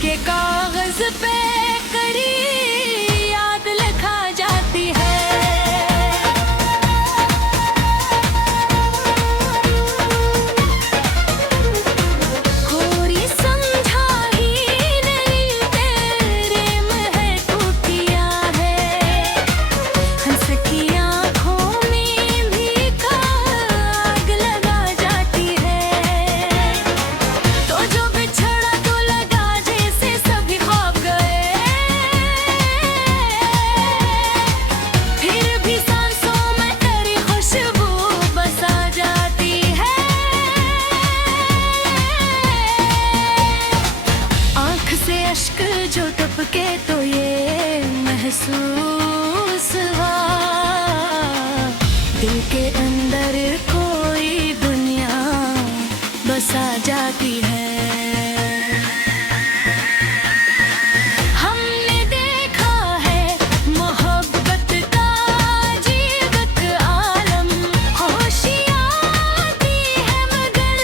के कागज पे कड़ी याद लिखा जाती है। कोई समझा ही नहीं तेरे में है टूटिया है। हंस की आँखों में भी आग लगा जाती है। तो जो बिछड़ा तो लगा जैसे सभी ख्वाब गए। फिर भी सांसों में तेरी खुशबू बसा जाती है। आँख से अश्क जो टपके तो ये महसूस हुआ दिल के अंदर कोई दुनिया बसा जाती है। हमने देखा है मोहब्बत का अजीब एक आलम। होशियाँ आती है मगर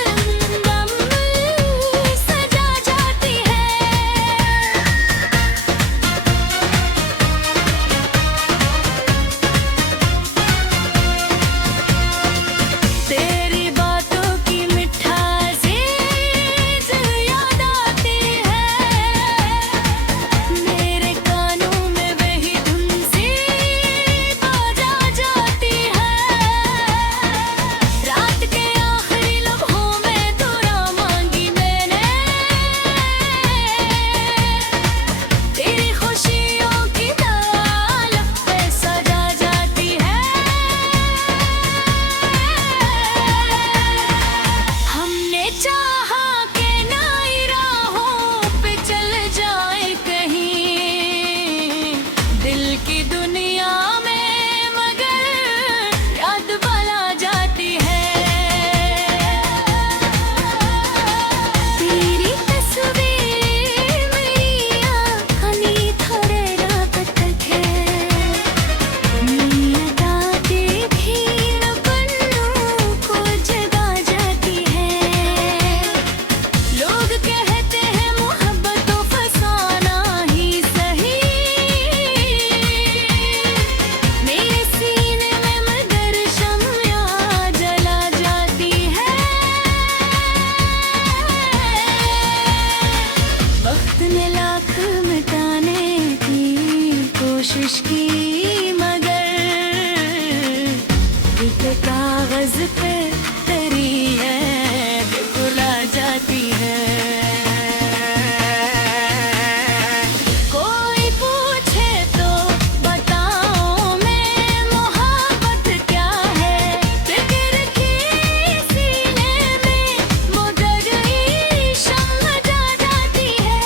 दम सजा जाती है। तेरी बातों की मिठासी याद आती है। मेरे कानों में वही धुन सी बजा जाती है। रात के आखिरी लम्हों में दुआ मांगी मैंने। तेरी खुशियों की तालब पे सजा जाती है। हमने चाहा कि नई राहों पे चल जाए कहीं दिल की दुनिया में मगर याद भला जाती है। तेरी तस्वीर मेरी आँखनी थोड़े रात तक है। नीयत देखी न पन्नों को जगा जाती है। लोग कहते हैं मोहब्बत तो फसाना ही सही। मेरे सीने में मगर शम्या जला जाती है। वक्त ने लाख मिटाने की कोशिश की मगर एक कागज पे तेरी याद भुला जाती है। कोई पूछे तो बताऊं मैं मोहब्बत क्या है। फिक्र की सीने में मगर ही शम्मा जा जाती है।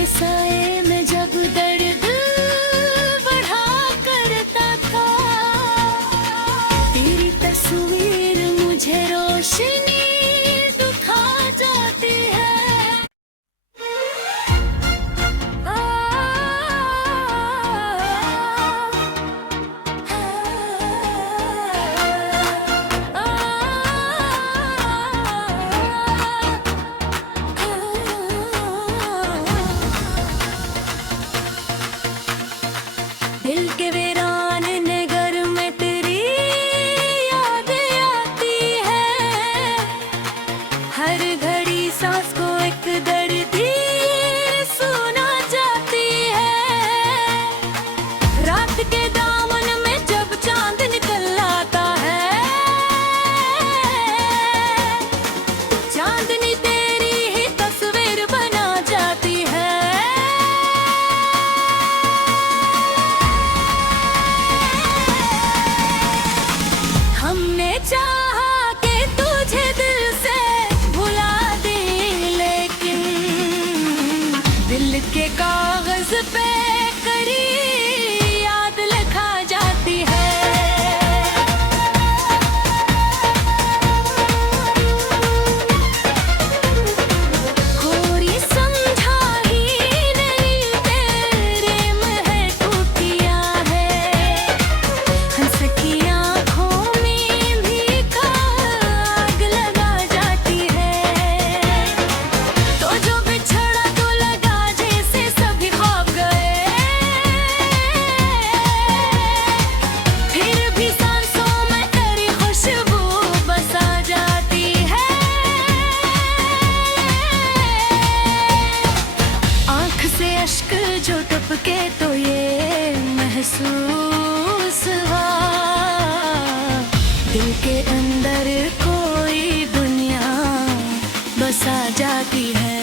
के साए में जब दर्द बढ़ा करता था, तेरी तस्वीर मुझे रोशनी दिखा जाती है। दिल के वीरान नगर में तेरी याद आती है, हर घड़ी सांस को एक दर्दी सुना जाती है। रात के दामन में जब चांद निकल आता है, चांदनी तेरी ही तस्वीर बना जाती है। हमने चाहा कि तुझे दिल से भुला दे, लेकिन दिल के कागज पे करी याद लिखा जाती है। कोई समझा ही नहीं तेरे में है टूटियां है, हंस की आँखों में भी आग लगा जाती है। तो जो बिछड़ा तो लगा जैसे सभी ख्वाब गए, फिर भी सांसों में तेरी खुशबू बसा जाती है। आँख से अश्क जो टपके तो ये महसूस हुआ, दिल के अंदर कोई दुनिया बसा जाती है।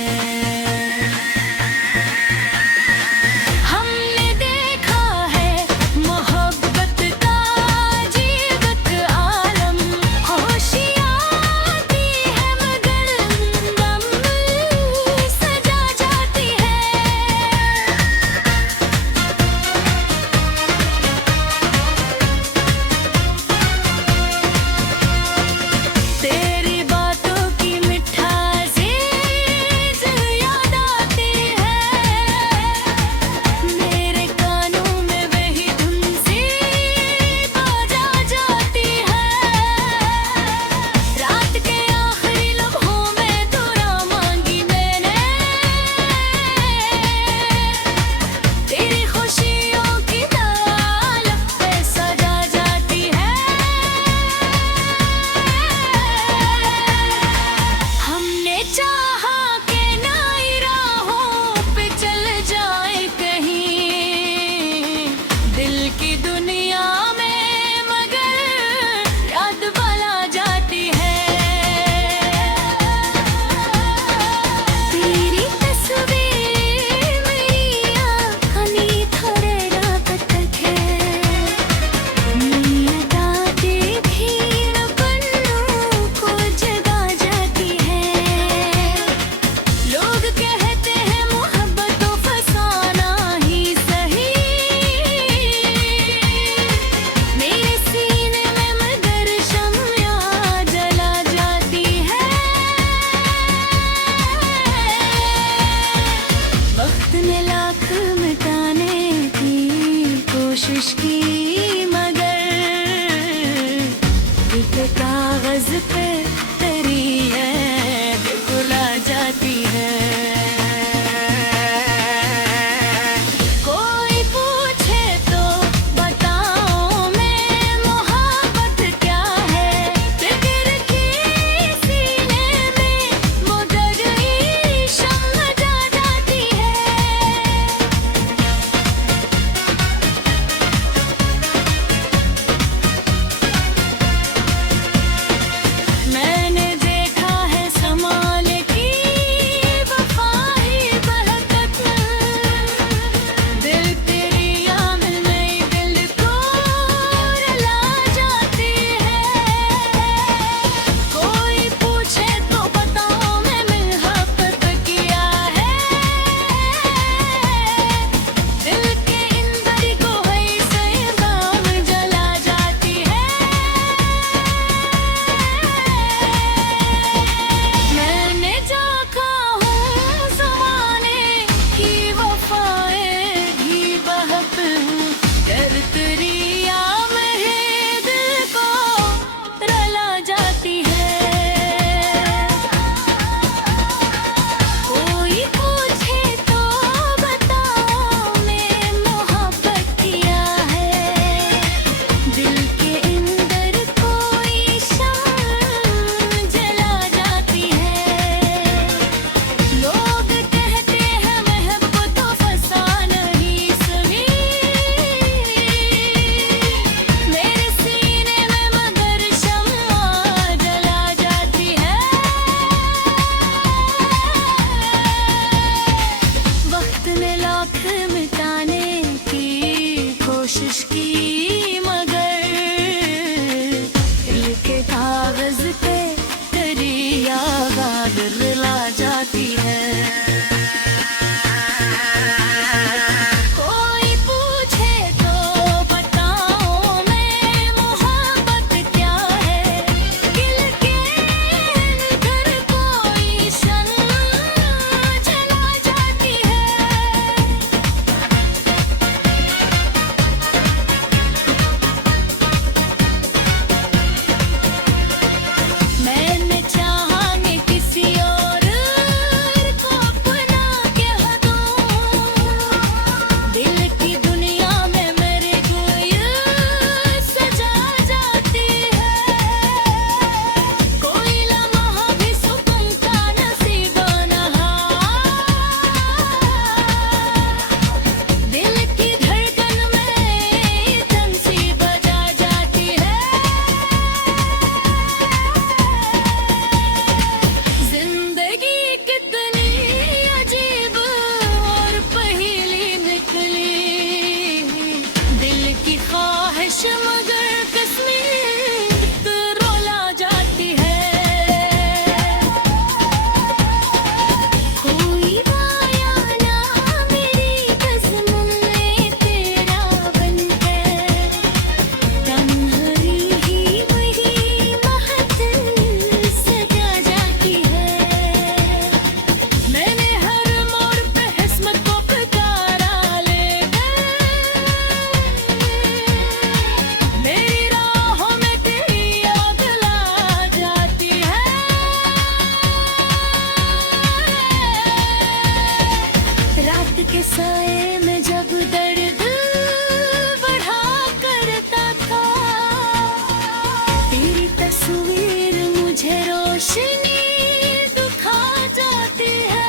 हमने देखा है मोहब्बत का जीवत आलम, होशियां आती है मगर गम सजा जाती है। तेरी बातों की मिठासी याद आती है, मेरे कानों में वही धुन सी बजा जाती है। रात के आखिरी लम्हों में दुआ मांगी मैंने, तेरी खुशियों की तालब पे सजा जाती है। हमने चाहा कि नई राहों पे चल जाए कहीं, दिल की दुनिया में मगर याद बला जाती है। तेरी तस्वीर मेरी आँखनी थोड़े रात तक है, नीयत आती भीड़ पन्नों को जगा जाती है। लोग कहते हैं मोहब्बत तो फसाना ही सही, मेरे सीने में मगर शम्या जला जाती है। वक्त ने लाख मिटाने की कोशिश की, मगर एक कागज पे तेरी याद भुला जाती है। कोई पूछे तो बताऊं मैं मोहब्बत क्या है, फिक्र की सीने में मगर शम्या जा जाती है। के साए में जब दर्द बढ़ा करता था, तेरी तस्वीर मुझे रोशनी दिखा जाती है।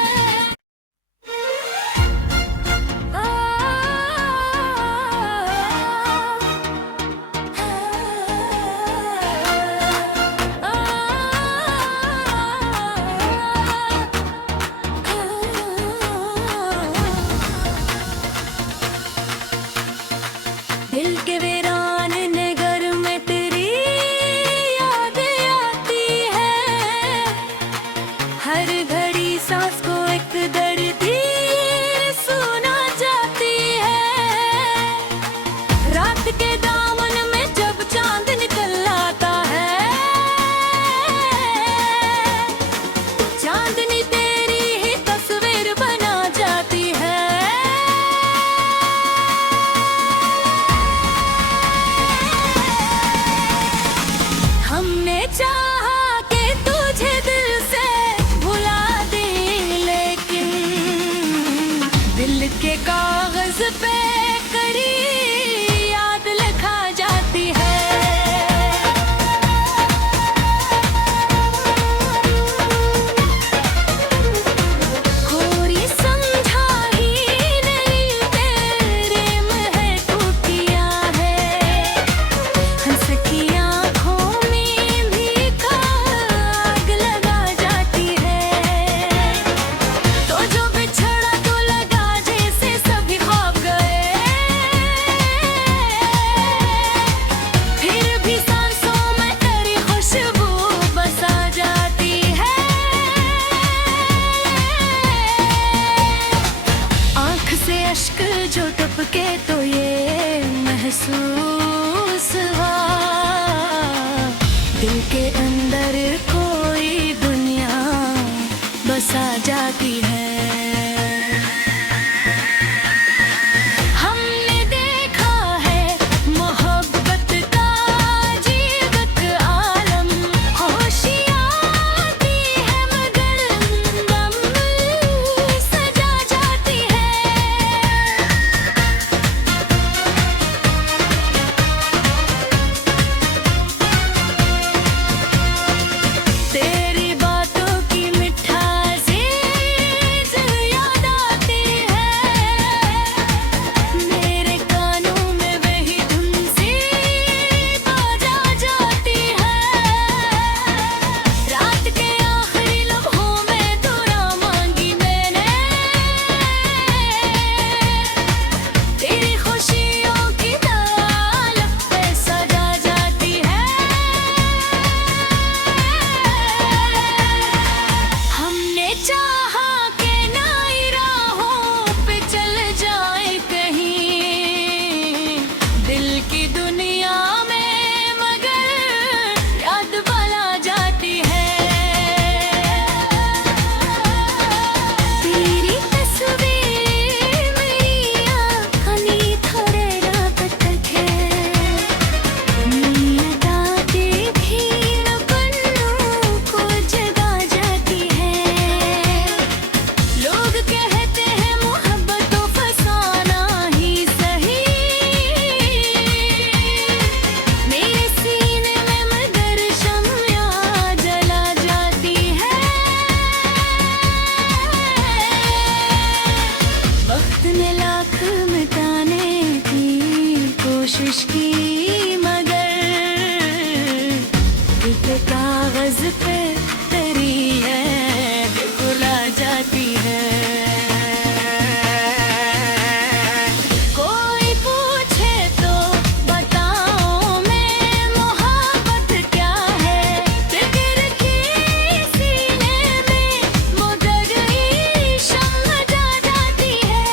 दिल के वीरान नगर में तेरी याद आती है, हर घड़ी सांस को एक दर्दी सुना जाती है। रात के दामन में जब चांद निकल आता है, चांदनी तेरी ही तस्वीर बना जाती है। हमने चाहा कि तुझे दिल से भुला दे, लेकिन दिल के कागज पे करी याद लिखा जाती है। कोई समझा ही नहीं तेरे में है टूटियां है, हंस की आँखों में भी आग लगा जाती है। तो जो बिछड़ा तो लगा जैसे सभी ख्वाब गए, फिर भी सांसों में तेरी खुशबू बसा जाती है। आँख से अश्क जो टपके तो ये महसूस हुआ, दिल के अंदर कोई दुनिया बसा जाती है। हमने देखा है मोहब्बत का जीवत आलम, होशियां आती है मगर गम सजा जाती है। तेरी बातों की मिठासी याद आती है, मेरे कानों में वही धुन सी बजा जाती है। रात के आखिरी लम्हों में दुआ मांगी मैंने, तेरी खुशियों की तालब पे सजा जाती है। हमने चाहा कि नई राहों पे चल जाए कहीं, दिल की दुनिया में मगर याद बला जाती है। तेरी तस्वीर मेरी आँखनी थोड़े रात तक है, नीयत आती भी न पन्नों को जगा जाती है। लोग कहते हैं मोहब्बत तो फसाना ही सही, मेरे सीने में मगर शम्या जला जाती है। वक्त ने लाख मिटाने की कोशिश की, मगर एक कागज पे तेरी याद भुला जाती है। कोई पूछे तो बताऊं मैं मोहब्बत क्या है, फिक्र की सीने में मगर शम्या जा जाती है।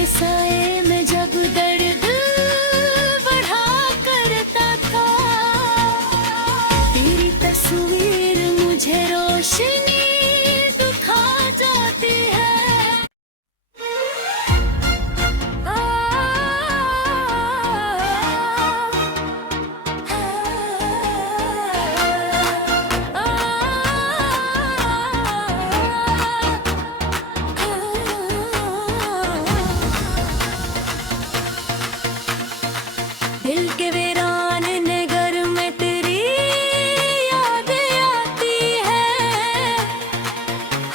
के साए में जब दर्द बढ़ा करता था, तेरी तस्वीर मुझे रोशनी दिखा जाती है। दिल के वीरान नगर में तेरी याद आती है,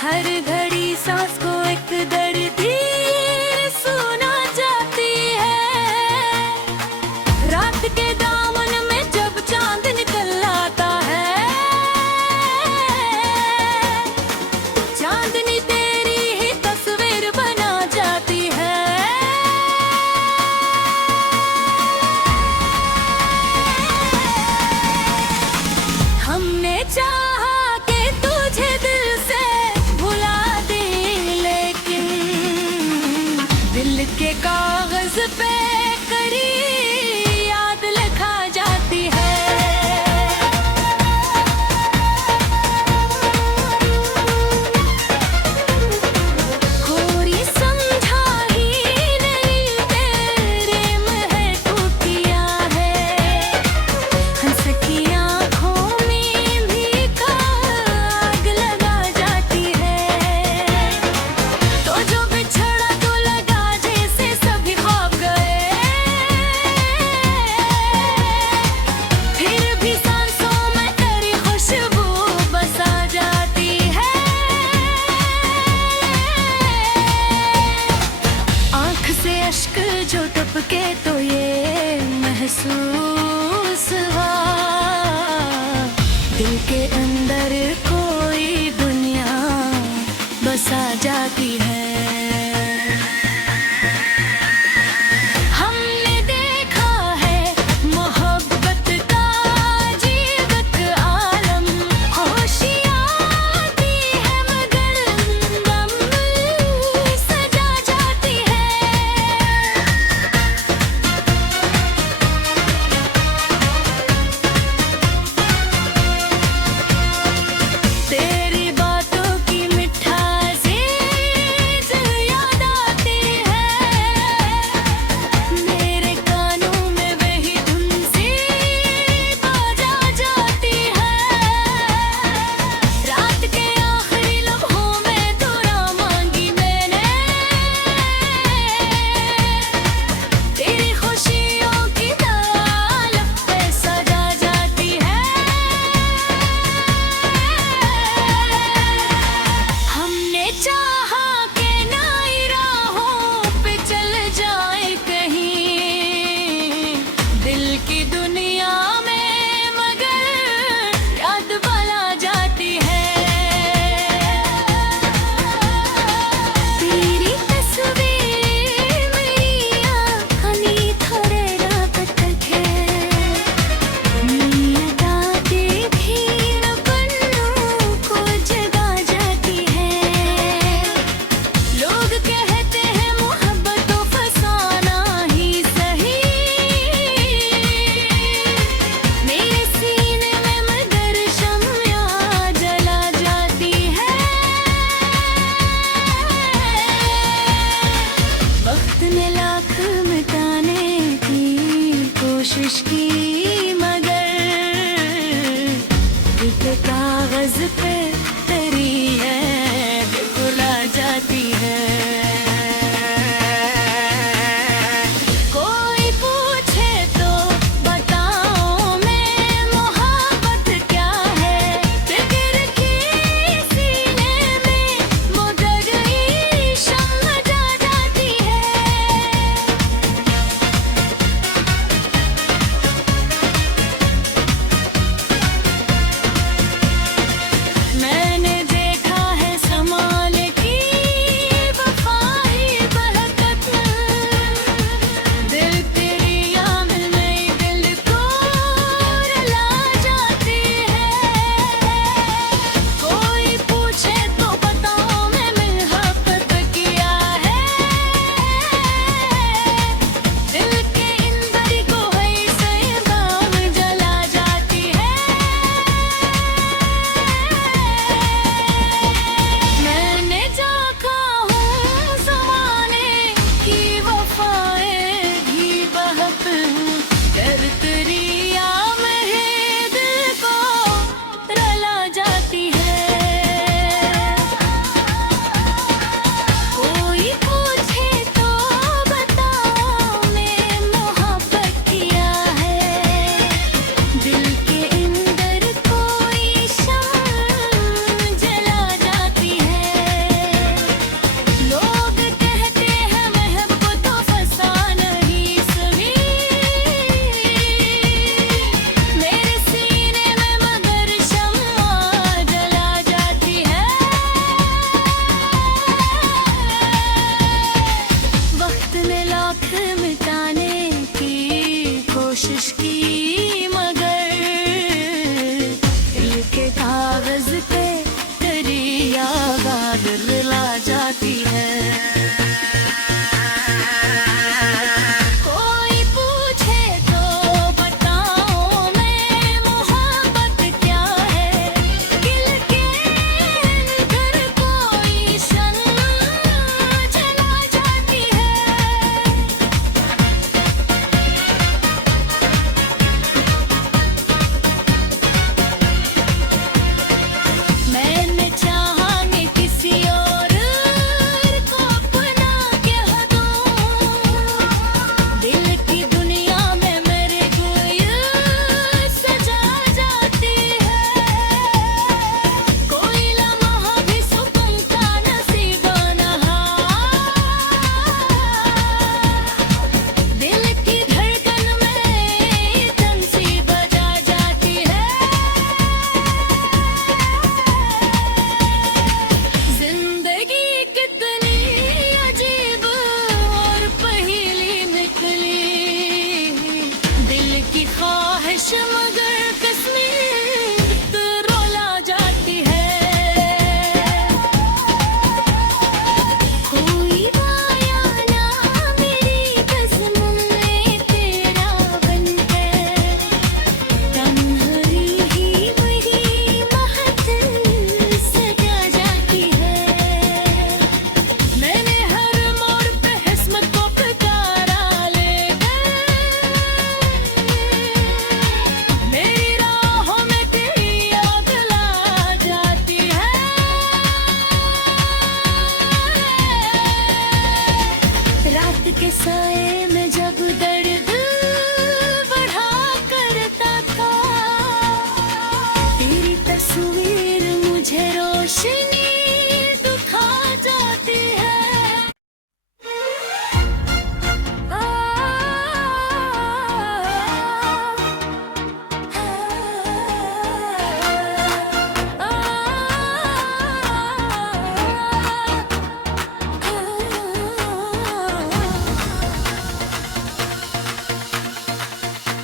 हर घड़ी सांस को एक दर्दी सुना जाती है। रात के दामन में जब चांद निकल आता है, चांदनी तेरी ही तस्वीर बना जाती है। हमने चाहा कि तुझे दिल से भुला दे, लेकिन दिल के कागज पे कड़ी याद लिखा जाती है। कोई समझा ही नहीं तेरे में है टूटिया है, हंस की आँखों में भी आग लगा जाती है। तो जो बिछड़ा तो लगा जैसे सभी ख्वाब गए, फिर भी सांसों में तेरी खुशबू बसा जाती है। आँख से अश्क जो टपके तो ये महसूस हुआ, दिल के अंदर कोई दुनिया बसा जाती है। हमने देखा है मोहब्बत का अजीब एक आलम, होशियाँ आती है मगर गम सजा जाती है। तेरी बातों की मिठासी याद आती है, मेरे कानों में वही धुन सी बजा जाती है। रात के आखिरी लम्हों में दुआ मांगी मैंने, तेरी खुशियों की तालब पे सजा जाती है। हमने चाहा कि नई राहों पे चल जाए कहीं, दिल की दुनिया में मगर याद बला जाती है। तेरी तस्वीर मेरी आँखनी थोड़े रात तक है, नीयत आती भी न पन्नों को जगा जाती है। लोग कहते हैं मोहब्बत तो फसाना ही सही, मेरे सीने में मगर शम्या जला जाती है। वक्त ने लाख मिटाने की कोशिश की, मगर एक कागज पे तेरी याद भुला जाती है। कोई पूछे तो बताओ मैं मोहब्बत क्या है, फिक्र की सीने में मगर गई शम्मा जा जाती है। के साए में जब दर्द बढ़ा करता था, तेरी तस्वीर मुझे रोशनी दिखा जाती है।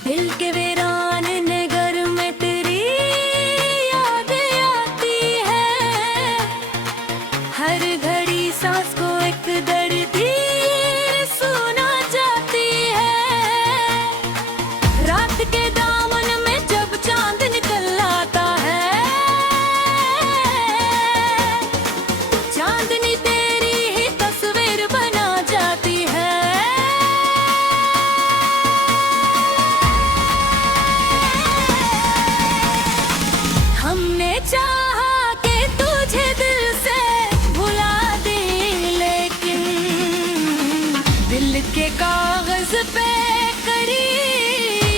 दिल के वीरान नगर में तेरी याद आती है, हर घड़ी सांस को एक दर्दी सुना जाती है। रात के दामन में जब चांद निकल आता है, चांदनी तेरी ही तस्वीर बना जाती है। हमने चाहा कि तुझे दिल से भुला दे, लेकिन दिल के कागज पे कड़ी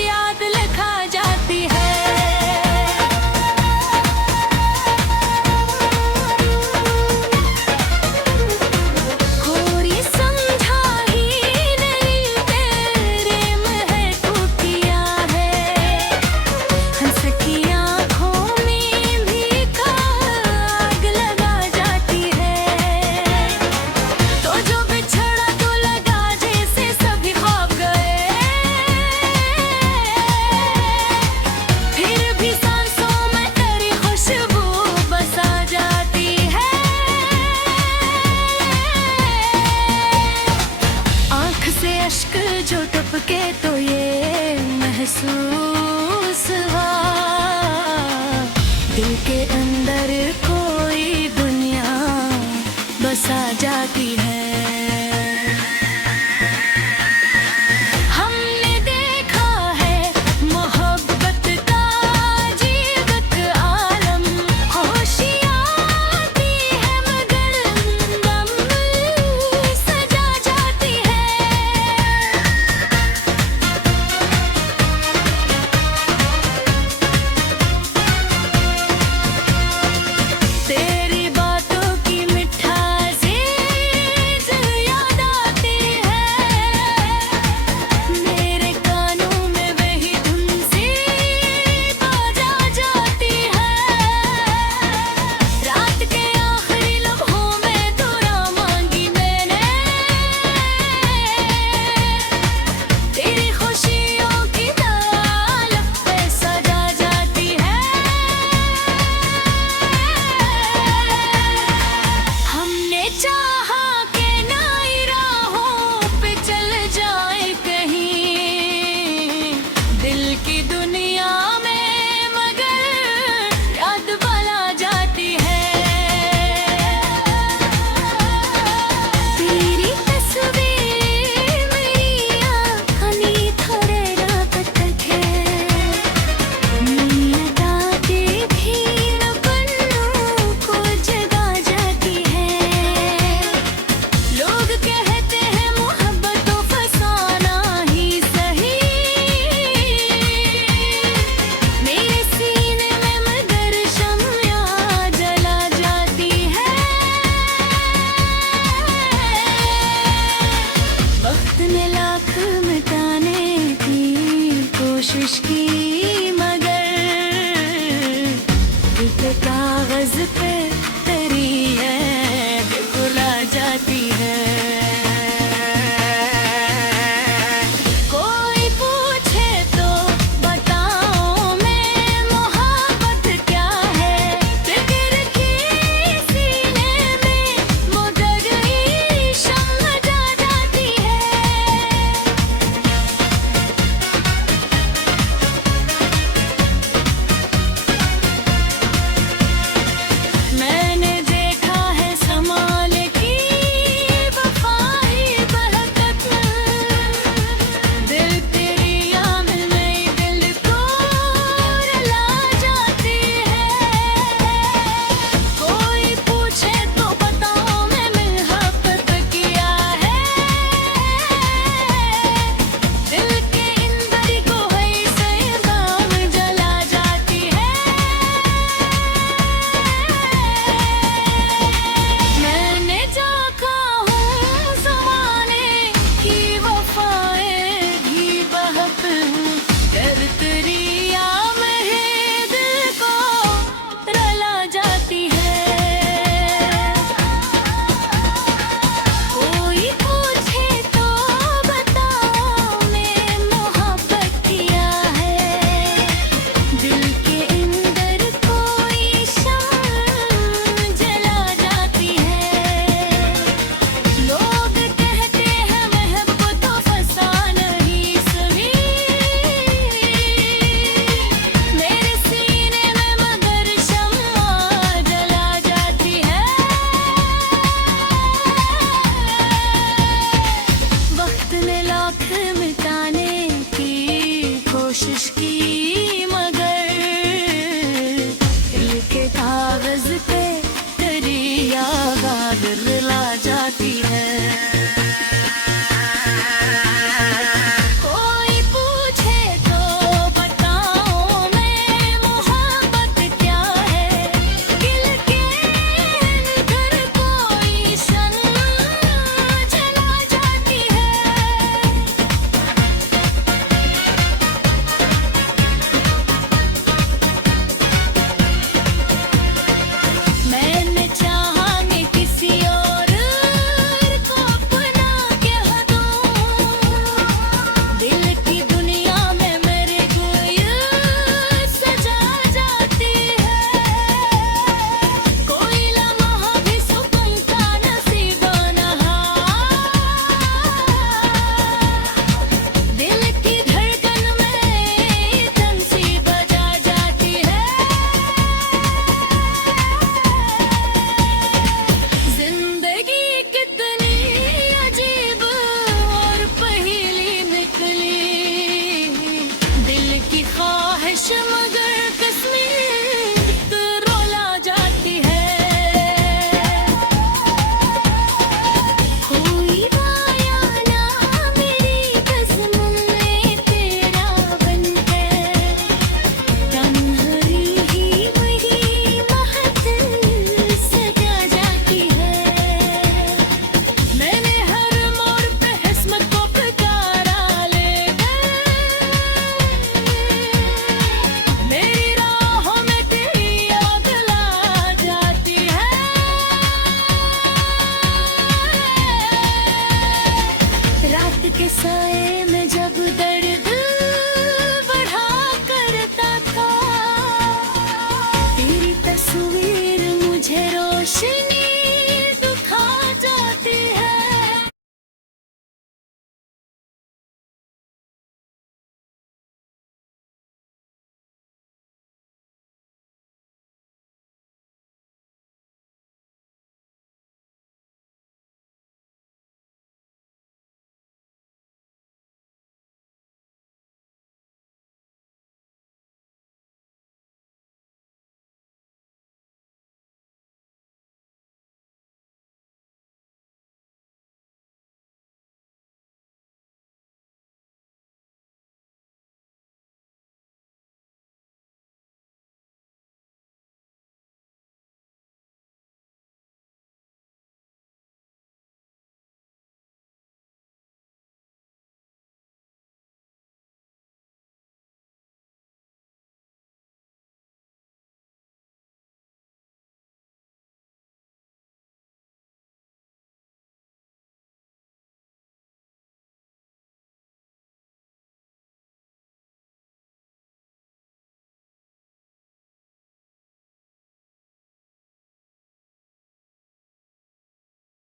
याद लिखा जाती है। कोई समझा ही नहीं तेरे में है टूटिया है, हंस की आँखों में भी आग लगा जाती है। तो जो बिछड़ा तो लगा जैसे सभी ख्वाब गए, फिर भी सांसों में तेरी खुशबू बसा जाती है। आँख से अश्क जो टपके तो ये महसूस हुआ, दिल के अंदर कोई दुनिया बसा जाती है। हमने देखा है मोहब्बत का जीवत आलम, खुशियाँ आती है मगर गम सजा जाती है। तेरी बातों की मिठास याद आती है, मेरे कानों में वही धुन सी बजा जाती है। रात के आखिरी लम्हों में दुआ मांगी मैंने, तेरी खुशियों की तालब पे सजा जाती है। हमने चाहा कि नई राहों पे चल जाए कहीं, दिल की दुनिया में मगर याद बला जाती है। तेरी तस्वीर मेरी आँखनी थोड़े रात तक है, नीयत आती भीड़ पन्नों को जगा जाती है। लोग कहते हैं मोहब्बत तो फसाना ही सही, मेरे सीने में मगर शम्या जला जाती है। वक्त ने लाख मिटाने की कोशिश की, मगर एक कागज पे तेरी याद भुला जाती है। कोई पूछे तो बताऊं मैं मोहब्बत क्या है, फिक्र की सीने में मगर ये शम्मा जा जाती है। के साए में